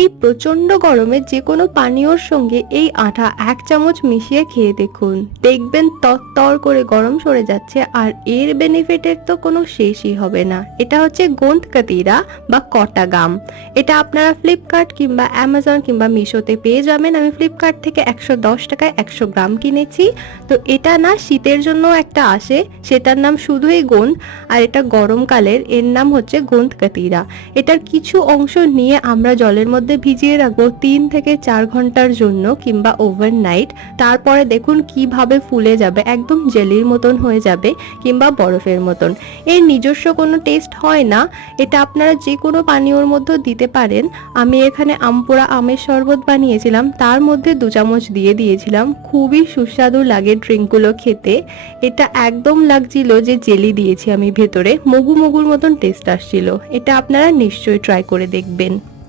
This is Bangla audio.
এই প্রচন্ড গরমে যে কোনো পানীয়র সঙ্গে এই আটা 1 চামচ মিশিয়ে খেয়ে দেখুন, দেখবেন তরতর করে গরম সরে যাচ্ছে আর এর বেনিফিটের তো কোনো শেষই হবে না। এটা হচ্ছে গোঁদ কাতিরা বা কটা গাম। এটা আপনারা ফ্লিপকার্ট কিংবা অ্যামাজন কিংবা মিশোতে পেয়ে যাবেন। আমি ফ্লিপকার্ট থেকে 110 টাকায় 100 গ্রাম কিনেছি। তো এটা না শীতের জন্য একটা আসে, সেটার নাম শুধুই গোঁদ, আর এটা গরমকালের, এর নাম হচ্ছে গোঁদ কাতিরা। এটার কিছু অংশ নিয়ে আমরা জলের মধ্যে ভিজিয়ে রাখবো 3 থেকে 4 ঘন্টার জন্য কিংবা ওভারনাইট। তারপরে দেখুন কিভাবে ফুলে যাবে, একদম জেলির মতন হয়ে যাবে কিংবা বরফের মতন। এর নিজস্ব কোনো টেস্ট হয় না, এটা আপনারা যে কোনো পানীয়র মধ্যে দিতে পারেন। আমি এখানে আমপোড়া আমের শরবত বানিয়েছিলাম, তার মধ্যে 2 চামচ দিয়ে দিয়েছিলাম। খুবই সুস্বাদু লাগে ড্রিঙ্কগুলো খেতে। এটা একদম লাগছিল যে জেলি দিয়েছি আমি ভেতরে, মগু মগুর মতন টেস্ট আসছিল। এটা আপনারা নিশ্চয়ই ট্রাই করে দেখবেন।